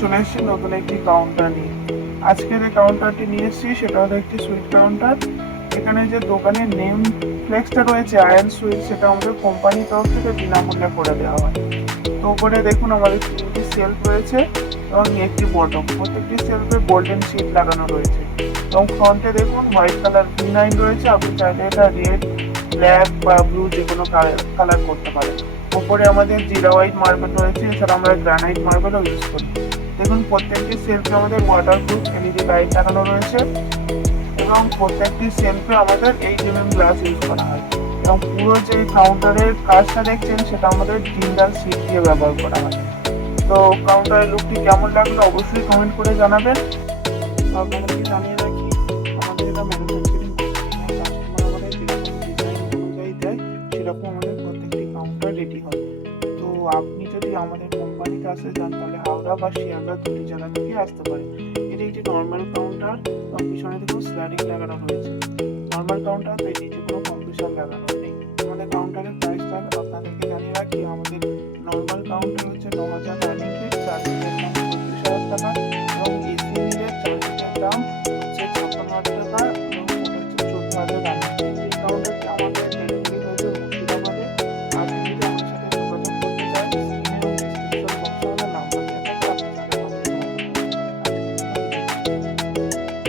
চলে এসেছি নতুন একটি কাউন্টার নিয়ে। আজকের যে কাউন্টারটি নিয়ে এসেছি সেটা হলো একটি সুইট কাউন্টার। এখানে যে দোকানের নেম ফ্লেক্সটা রয়েছে আয়ন সুইট, সেটা আমাদের কোম্পানির তরফ থেকে বিনামূল্যে করে দেওয়া হয়। তো উপরে দেখুন আমাদের 3টি সেলফ রয়েছে এবং একটি বটম, প্রত্যেকটি সেলফে গোল্ডেন শিট লাগানো রয়েছে এবং ফ্রন্টে দেখুন হোয়াইট কালার V9 রয়েছে। আপনি চাইলে এটা রেড, ব্ল্যাক বা ব্লু যে কোনো কালার করতে পারেন। উপরে আমাদের জিরা হোয়াইট মার্বেল রয়েছে, এছাড়া আমরা গ্রানাইট মার্বেলও ইউজ করি। দেখুন প্রত্যেকটি সেলফে আমাদের ওয়াটারপ্রুফ LED লাইট লাগানো রয়েছে এবং প্রত্যেকটি সেলফে আমাদের 8mm গ্লাস ইউজ করা হয় এবং পুরো যে কাউন্টারের কাজটা দেখছেন সেটা আমাদের জিন্দাল সিট দিয়ে ব্যবহার করা হয়। তো কাউন্টারের লুকটি কেমন লাগলো অবশ্যই কমেন্ট করে জানাবেন। তো আপনাদেরকে জানিয়ে রাখি, আমাদের এটা ম্যানুফ্যাকচারিং কোম্পানি, কাস্টমার আমাদের যেরকম ডিজাইন অনুযায়ী দেয় সেরকম আমাদের প্রত্যেকটি কাউন্টার রেডি হয়। তো আপনি যদি আমাদের কোম্পানিতে আসতে চান তাহলে হাওড়া বা শিয়ালদা দুটি জায়গা থেকে আসতে পারেন। এটি একটি নর্মাল কাউন্টার এবং পিছনে দেখুন স্লাইডিং লাগানো রয়েছে। নর্মাল কাউন্টার, তো নিচে কোনো কম্পিউটার লাগানো নেই। আমাদের কাউন্টারের প্রাইসটা আপনাদেরকে জানিয়ে রাখি, আমাদের নর্মাল কাউন্টার হচ্ছে 9,000 ডাইনিং বেড, 4